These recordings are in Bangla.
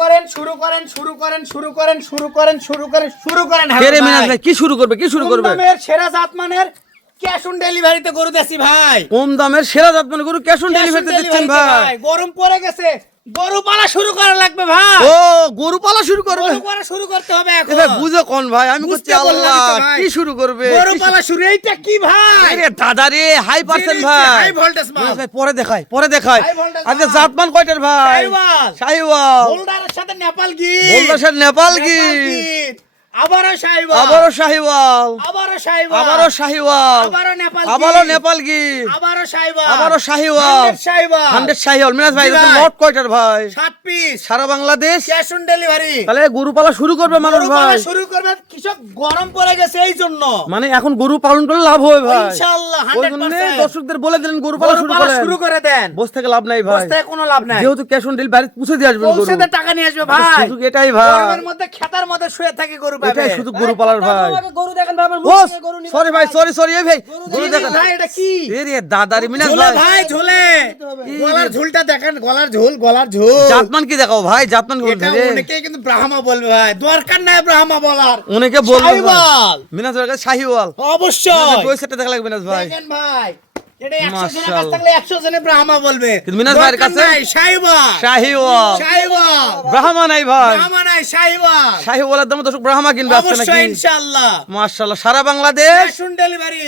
করেন শুরু করেন শুরু করেন শুরু করেন শুরু করেন শুরু করেন শুরু করেন কেরে হারুন মিনাজ ভাই কি শুরু করবে কি শুরু করবে? দামের সেরা জাতমানের ক্যাশ অন ডেলিভারিতে গরু দেছি ভাই। কম দামের সেরা জাত মানে গরু ক্যাশ অন ডেলিভারিতে দিচ্ছেন ভাই গরম পড়ে গেছে। গরু পালা শুরু করা লাগবে ভাই। ও গরু পালা শুরু করবে? গরু পালা শুরু করতে হবে এখন। এটা বুঝো কোন ভাই? আমি করছি আল্লাহ কি শুরু করবে? গরু পালা শুরু এইটা কি ভাই? আরে দাদা রে হাই পার্সেন্ট ভাই। হাই ভোল্টেজ মাল। ভাই পরে দেখাই পরে দেখাই। আজকে জাতমান কয়টার ভাই? সাইওয়াল সাইওয়াল হোল্ডারের সাথে নেপাল গি সাথে নেপাল কি আবারও শাহিওয়াল। আবারও শাহিওয়াল। আবারও শাহিওয়াল। আবারও শাহিওয়াল। আবারও নেপাল আবারও নেপাল কি আবারও শাহিওয়াল। আবারও শাহিওয়াল। শাহিওয়াল। হান্ড্রেড শাহিওয়াল। ভাই ভাই। লট কয়টার ভাই? সাত পিস। সারা বাংলাদেশ? Cash on delivery. তাহলে গরু পালা শুরু করবে মানুষ ভাই। শুরু করবে। কৃষক গরম পড়ে গেছে এই জন্য। মানে এখন গরু পালন করলে লাভ হবে ভাই। ইনশাআল্লাহ 100% দর্শকদের বলে দিলেন গরু পালা শুরু করেন। শুরু করে দেন। বসে থেকে লাভ নাই ভাই। বস্তায় কোনো লাভ নাই। যেহেতু ক্যাশ অন ডেলিভারি পুষে দিয়ে আসবেন গরু। পৌঁছে টাকা নিয়ে আসবে ভাই। সুযোগ এটাই ভাই। গরমের মধ্যে খেতার মধ্যে শুয়ে থাকে গরু এটাই শুধু গরু পালার ভাই। গরু দেখেন ভাই আমার গরু নিবে সরি ভাই সরি সরি এই ভাই। গরু দেখেন। ভাই এটা কি? এ রে দাদারি ঝোলে ভাই। ভাই ঝোলে। গলার ঝোলটা দেখেন গলার ঝোল গলার ঝোল। জাতমান কি দেখাও ভাই জাতমান কি এটা বলতে রে? কিন্তু ব্রাহ্মা বলবে ভাই। দরকার নাই ব্রাহ্মা বলার। অনেকে বলবে ভাই। শাহিওয়াল। মিনাজ ভাই শাহিওয়াল। অবশ্যই। ওই সেটটা দেখা লাগবে মিনাজ ভাই। দেখেন ভাই। এটা 100 জনের কাছ মাশাআল্লাহ। থাকলে 100 জনে ব্রাহ্মা বলবে। কিন্তু মিনাজ ভাইয়ের দরকার কাছে- নাই, শাহিওয়াল। শাহিওয়াল। শাহিওয়াল। ব্রাহ্মা নাই ভাই। ব্রাহ্মা নাই শাহিওয়াল। শাহিওয়ালের দাম দর্শক ব্রাহ্মা কিনবে আজকে নাকি? অবশ্যই ইনশাআল্লাহ। মাশাআল্লাহ সারা বাংলাদেশ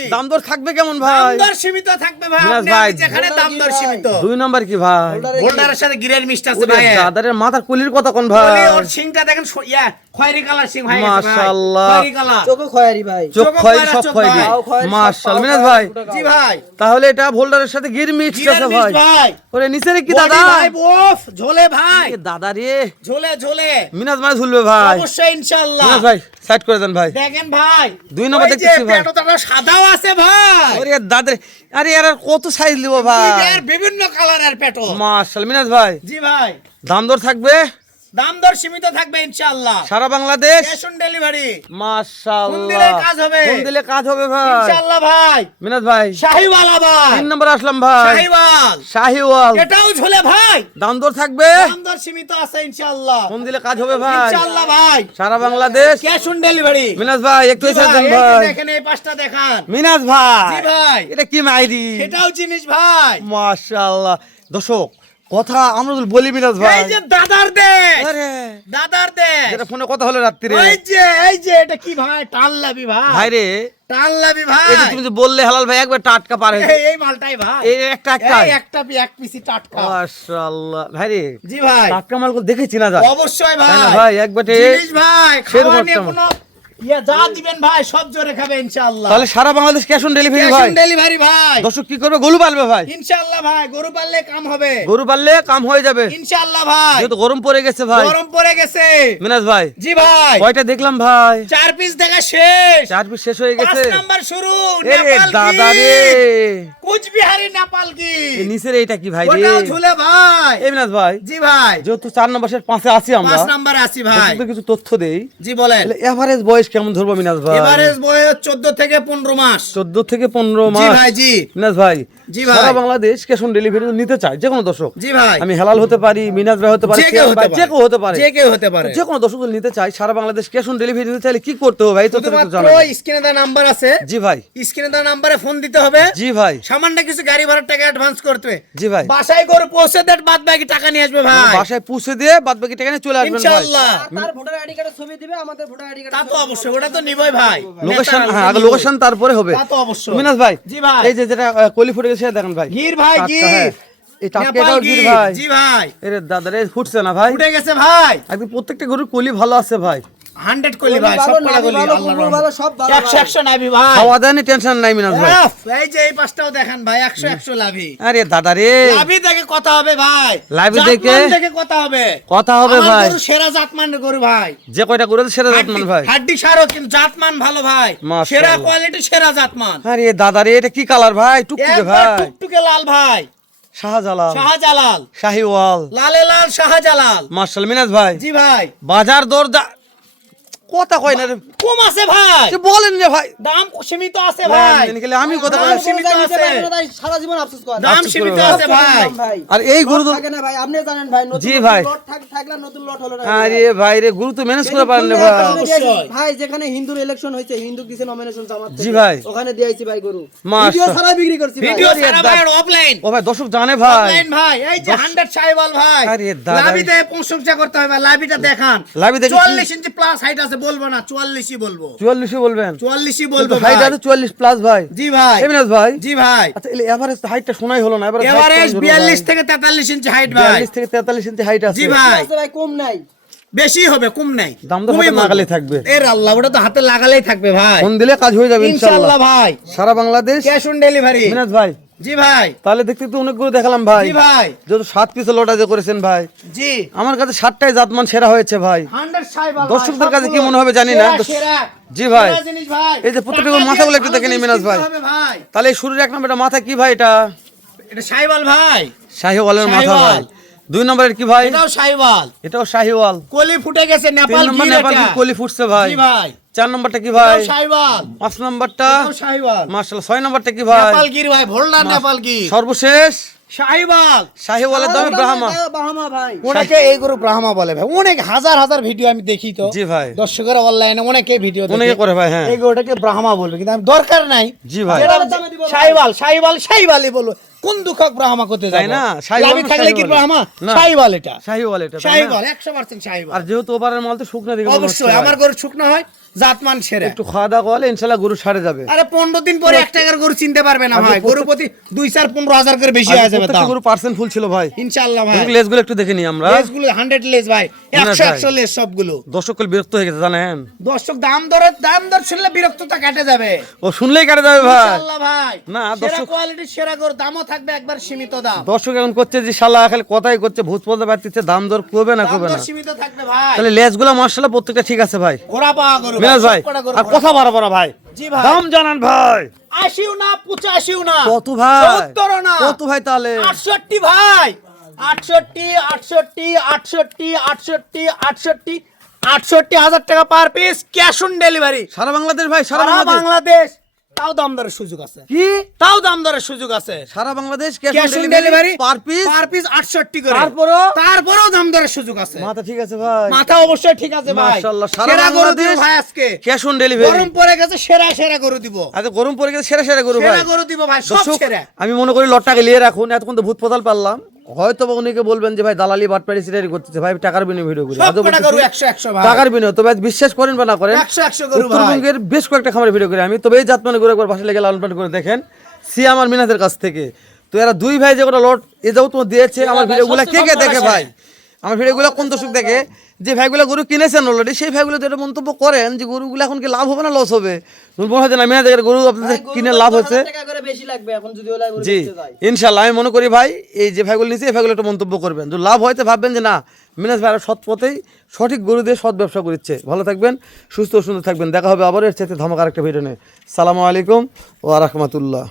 দাম দর থাকবে কেমন ভাই? সীমিত থাকবে ভাই মিনাজ আপনি ভাই, আমি যেখানে দাম দর সীমিত। দুই নম্বর কি ভাই? সাথে গিরের মিষ্ট আছে ভাই। দাদারের মাথার কুলির কথা কোন ভাই? ওর সিংটা দেখেন খয়েরি কালার সিং ভাই মাশাআল্লাহ। খয়েরি কালার। চোখও খয়ারি ভাই। চোখ খয়েরি সব খয়েরি। ভাই। পাও খয়েরি, সব মাশাআল্লাহ মিনাজ ভাই জি ভাই। তাহলে এটা ভোল্ডারের সাথে গির মিক্স আছে ভাই। ওরে নিচের কি দাদা? ভাই ঝোলে ভাই। দাদা রে। ঝোলে ঝোলে। মিনাজ মানে ঝুলবে ভাই। অবশ্যই ইনশাআল্লাহ। মিনাজ ভাই সাইড করে দেন ভাই। দেখেন ভাই। দুই নম্বর দেখতেছি ভাই। সাদাও আছে ভাই। ওরে দাদা রে, আরে এর আর কত সাইজ লিবো ভাই? এর বিভিন্ন কালারের পেটো মাশাআল্লাহ মিনাজ ভাই। জি ভাই। দাম দর থাকবে? দাম দর সীমিত থাকবে ইনশাআল্লাহ। সারা বাংলাদেশ? Cash on delivery. মাশাআল্লাহ। ফোন দিলে কাজ হবে। ফোন দিলে কাজ হবে ভাই? ইনশাআল্লাহ ভাই। মিনাজ ভাই। শাহিওয়ালা ভাই তিন নম্বর আসলাম ভাই। শাহিওয়াল। শাহিওয়াল। এটাও ঝোলে ভাই। দাম দর থাকবে? দাম দর সীমিত আছে ইনশাআল্লাহ। ফোন দিলে কাজ হবে ভাই? ইনশাআল্লাহ ভাই। সারা Bangladesh? Cash on delivery. Minaj ভাই একটু এসে দেন ভাই। দেখেন এই পাঁচটা দেখান। মিনাজ জি ভাই ভাই। এটা কি মাইরি? এটাও জিনিস ভাই। মাশাআল্লাহ। দর্শক কথা আমরা বলি মিনাজ ভাই। এই যে দাদার দেশ আরে। দাদার দেশ যেটা ফোনে কথা হলো রাত্রিরে ওই যে এই যে এটা কি ভাই? টাল লাবি ভাই। ভাই রে টাল লাবি ভাই। এই যে তুমি যে বললে হালাল ভাই একবার টাটকা পারে এই এই মালটাই ভাই। এই একটা একটা। এই একটা পি এক পিসি টাটকা। মাশাআল্লাহ। ভাই রে জি ভাই। টাটকা মাল দেখেছি না যায় অবশ্যই ভাই। ভাই একবারে জিনিস ভাই খাওয়া নিয়ে কোনো ইয়া যা দিবেন ভাই সব জোরে খাবে ইনশাআল্লাহ। তাহলে সারা বাংলাদেশ ক্যাশ অন ডেলিভারি ভাই। ডেলিভারি ভাই। দর্শক কি করবে? গরু পালবে ভাই। ইনশাআল্লাহ ভাই গরু পাললে কাম হবে। গরু পাললে কাম হয়ে যাবে। ইনশাআল্লাহ ভাই। যেহেতু গরম পড়ে গেছে ভাই। গরম পড়ে গেছে। মিনাজ ভাই জি ভাই। কয়টা দেখলাম ভাই? চার পিস দেখা শেষ। চার পিস শেষ হয়ে পাঁচ গেছে নাম্বার শুরু নেপাল দাদা রে। কুচবিহারি নেপাল কি নিচের এইটা কি ভাই রে? ঝুলে ভাই। মিনাজ ভাই জি ভাই। যেহেতু চার নম্বর শেষ পাঁচে আছি আমরা। পাঁচ নাম্বার আছি ভাই। কিছু তথ্য দেই। জি বলেন। এভারেজ বয়স কেমন ধরবো মিনাজ ভাই? এভারেজ বয়স চোদ্দ থেকে পনেরো মাস। চোদ্দ থেকে পনেরো জি মাস। ভাই জি। মিনাজ ভাই জি ভাই। সারা বাংলাদেশ ক্যাশ অন ডেলিভারি নিতে চাই যে কোনো দর্শক। জি ভাই। আমি হেলাল হতে পারি মিনাজ ভাই হতে পারে যে কেউ হতে ভাই, যে কেউ হতে পারে। যে কেউ হতে পারে। যে কোনো দর্শক নিতে চাই সারা বাংলাদেশ ক্যাশ অন ডেলিভারি নিতে চাইলে কি করতে হবে? ভাই তো জানাবেন। স্ক্রিনে দেওয়া নাম্বার আছে। জি ভাই। স্ক্রিনে দেওয়া নাম্বারে ফোন দিতে হবে। জি ভাই। সামান্য কিছু গাড়ি ভাড়ার টাকা অ্যাডভান্স করতে। হবে জি ভাই। বাসায় গরু পৌঁছে দেন বাদ বাকি টাকা নিয়ে আসবে ভাই। বাসায় পুষে দিয়ে বাদ বাকি টাকা নিয়ে চলে আসবেন ভাই। ইনশাআল্লাহ। তার ভোটার আইডি কার্ডের ছবি দিবে আমাদের ভোটার আইডি তা তো অবশ্যই ওটা তো নিবই ভাই। লোকেশন হ্যাঁ আগে লোকেশন তারপরে হবে। তা তো অবশ্যই। মিনাজ ভাই জি ভাই। এই যে যেটা কলি ফুটে গেছে দেখেন ভাই। গির ভাই গির। হ্যাঁ। জি ভাই। এর দাদা রে ফুটছে না ভাই। উঠে গেছে ভাই। একদম প্রত্যেকটা গরুর কলি ভালো আছে ভাই। হান্ড্রেড করলি ভাই সব ভালো, করলি আল্লাহর ভালো, সব ভালো একশো ভাই। নাবি ভাই। খাওয়া দাওয়া টেনশন নাই মিনাজ ভাই। এই যে এই পাঁচটাও দেখেন ভাই একশো একশো লাভি। আরে দাদা রে। লাভি দেখে কথা হবে ভাই। লাভি দেখে- দেখে কথা হবে। কথা হবে ভাই। গরু সেরা জাতমানের গরু ভাই। যে কয়টা করে সেটা জাতমান ভাই। হাড্ডি সারও কিন্তু জাতমান ভালো ভাই। সেরা কোয়ালিটি সেরা জাতমান। আরে দাদা রে এটা কি কালার ভাই? টুকটুকে ভাই। টুকটুকে লাল ভাই। শাহজালাল। শাহজালাল। শাহিওয়াল। লালে লাল শাহজালাল। মার্শাল মিনাজ ভাই। জি ভাই। বাজার দর কথা কয় না রে। কম আছে ভাই। সে বলেন রে ভাই। দাম সীমিত আছে ভাই। গেলে আমি কথা বলি সীমিত আছে। সারা জীবন আফসোস করে। দাম সীমিত আছে ভাই। আর এই গরু তো থাকে না ভাই আপনি জানেন ভাই নতুন জি ভাই। লট থাক- থাকলে নতুন লট হলো না আরে ভাই রে গরু তো ম্যানেজ করে পারেন না ভাই। ভাই যেখানে হিন্দুর ইলেকশন হয়েছে হিন্দু দিছে নমিনেশন জামাত জি ভাই। ওখানে দিয়েছি ভাই গরু। ভিডিও ছাড়া বিক্রি করছি ভাই। ভিডিও সারা ভাই অফলাইন ও ভাই দর্শক জানে ভাই। অফলাইন ভাই এই যে 100 সাইবাল ভাই। আরে দাদা। লাভিতে প্রশংসা করতে হবে লাভিটা দেখান। লাভি দেখে কি- 44 ইঞ্চি প্লাস হাইট আছে বলব না 44ই বলব। চুয়াল্লিশে বলবেন? 44ই বলব হাইট আছে চুয়াল্লিশ প্লাস ভাই। জি ভাই। ভাই? জি ভাই। আচ্ছা এলে এভারেজ হাইটটা শোনাই হলো না এভারেজ 42 থেকে 43 ইঞ্চি হাইট ভাই। 42 থেকে 43 ইঞ্চি হাইট আছে। জি ভাই। ভাই কম নাই। বেশি হবে কম নাই। দাম তো হাতে। থাকবে। এর আল্লাহ ওটা তো হাতে লাগালেই থাকবে ভাই। ফোন দিলে কাজ হয়ে যাবে ইনশাআল্লাহ। ভাই। সারা বাংলাদেশ? Cash on delivery. ভাই। জি ভাই। তাহলে দেখতে তো অনেক গরু দেখালাম ভাই। জি ভাই। যেহেতু সাত পিস লটা যে করেছেন ভাই। জি। আমার কাছে সাতটাই জাতমান সেরা হয়েছে ভাই। 100 সাইবাল দর্শকদের কাছে কি মনে হবে জানি না। জি ভাই। এই যে প্রত্যেকটা মাথাগুলো একটু দেখে নিন মিনাজ ভাই। তাহলে এই শুরুর এক নম্বরটা মাথা কি ভাই এটা? এটা সাইবাল ভাই। শাহিওয়ালের মাথা ভাই। দুই নম্বরের কি ভাই? এটাও সাইবাল এটাও শাহিওয়াল কলি ফুটে গেছে নেপাল গির এটা। কলি ফুটছে ভাই। জি ভাই। চার নম্বরটা কি ভাই? পাঁচ নম্বরটা সাইবাল মার্শাল ছয় নম্বরটা কি ভাই? নেপাল গির ভাই ভোল্ডার নেপাল গির। সর্বশেষ সাইবাল শাহিওয়ালের দামে ব্রাহ্মা। বাহামা ভাই। অনেকে এই গরু ব্রাহ্মা বলে ভাই। অনেক হাজার হাজার ভিডিও আমি দেখি তো। জি ভাই। দর্শকেরা অনলাইনে অনেকে ভিডিও অনেকে করে ভাই হ্যাঁ। এই গরুটাকে ব্রাহ্মা বলবে কিন্তু আমি দরকার নাই। জি ভাই। বলব। কোন দুঃখক ব্রাহ্মা করতে যাই না? সাইবাল থাকলে কি ব্রাহ্মা। এটা। শাহিওয়াল এটা তাই 100% সাইবাল আর যেহেতু ওপারের মাল তো শুকনো দিকে অবশ্যই আমার গরু শুকনো হয়। জাতমান সেরা। একটু খাওয়া দাওয়া করলে ইনশাল্লাহ গরু সারে যাবে। আরে পনেরো দিন পরে এক টাকার গরু চিনতে পারবে না ভাই। গরু প্রতি দুই চার পনেরো হাজার করে বেশি হয়ে যাবে গরু পার্সেন্ট ফুল ছিল ভাই। ইনশাল্লাহ ভাই। লেসগুলো একটু দেখে নিই আমরা। লেসগুলো হান্ড্রেড লেস ভাই। একশো একশো লেস সবগুলো। দর্শক কল বিরক্ত হয়ে গেছে জানেন? দর্শক দাম দরে দাম দর শুনলে বিরক্ততা কেটে যাবে। ও শুনলেই কাটে যাবে ভাই। ইনশাল্লাহ ভাই। না, দর্শক- কোয়ালিটির সেরা গরু দামও থাকবে একবার সীমিত দাম। দর্শক এখন করছে যে শালা খালি কথাই করছে ভূত পদে পারতেছে দাম দর করবে না করবে না। সীমিত থাকবে ভাই। তাহলে লেসগুলো মার্শাল্লাহ প্রত্যেকটা ঠিক আছে ভাই। ঘোড়া পাওয়া গরু মিরাজ ভাই আর কথা ভাই। দাম জানান ভাই। আশিও না পঁচাশিও না। কত ভাই? না। কত ভাই তাহলে? আটষট্টি ভাই। আটষট্টি আটষট্টি আটষট্টি আটষট্টি আটষট্টি। আটষট্টি হাজার টাকা per piece cash on delivery সারা বাংলাদেশ ভাই সারা বাংলাদেশ। তাও দাম দরের সুযোগ আছে। কি? তাও দাম দরের সুযোগ আছে। সারা Bangladesh cash on delivery per piece per piece আটষট্টি করে। তারপরও? তারপরেও দাম দরের সুযোগ আছে। মাথা ঠিক আছে ভাই। মাথা অবশ্যই ঠিক আছে ভাই। মাশাআল্লাহ, সারা গরু দিব ভাই আজকে। ক্যাশ অন ডেলিভারি গরম পড়ে গেছে সেরা সেরা গরু দিব। আচ্ছা গরম পড়ে গেছে সেরা সেরা গরু ভাই। সেরা গরু দিব ভাই সব সেরা। আমি মনে করি লটটাকে নিয়ে রাখুন। এতক্ষণ তো ভূত পতাল পারলাম। হয়তো বা উনিকে বলবেন যে ভাই দালালি বাটপাড়ি সিটারি করতেছে ভাই টাকার বিনিময়ে ভিডিও করি। টাকার বিনিময়ে। তবে বিশ্বাস করেন বা না করেন উত্তরবঙ্গের বেশ কয়েকটা খামারে ভিডিও করি আমি। তবে এই জাত মানে গরু একবার বাসা লেগে লালন পালন করে দেখেন। সি আমার মিনাজের কাছ থেকে। তো এরা দুই ভাই যে কটা লট এ যাও তোমার দিয়েছে। আমার ভিডিওগুলো কে কে দেখে ভাই? আমার ভিডিওগুলো কোন দর্শক দেখে? যে ভাইগুলো গরু কিনেছেন অলরেডি সেই ভাইগুলো এটা মন্তব্য করেন যে গরুগুলো এখন কি লাভ হবে না লস হবে? মনে হয় যে না মিনাজের গরু আপনাদের কিনে লাভ হচ্ছে বেশি লাগবে এখন যদি জি ইনশাল্লাহ আমি মনে করি ভাই এই যে ভাইগুলো নিচে এই ভাইগুলো একটা মন্তব্য করবেন। যদি লাভ হয়তো ভাববেন যে না মিনাজ ভাই সৎ পথেই সঠিক গরু দিয়ে সৎ ব্যবসা করছে ভালো থাকবেন সুস্থ ও সুন্দর থাকবেন। দেখা হবে আবার এর চাইতে ধমকার একটা ভিডিও নিয়ে। সালামু আলাইকুম ও রহমতুল্লাহ।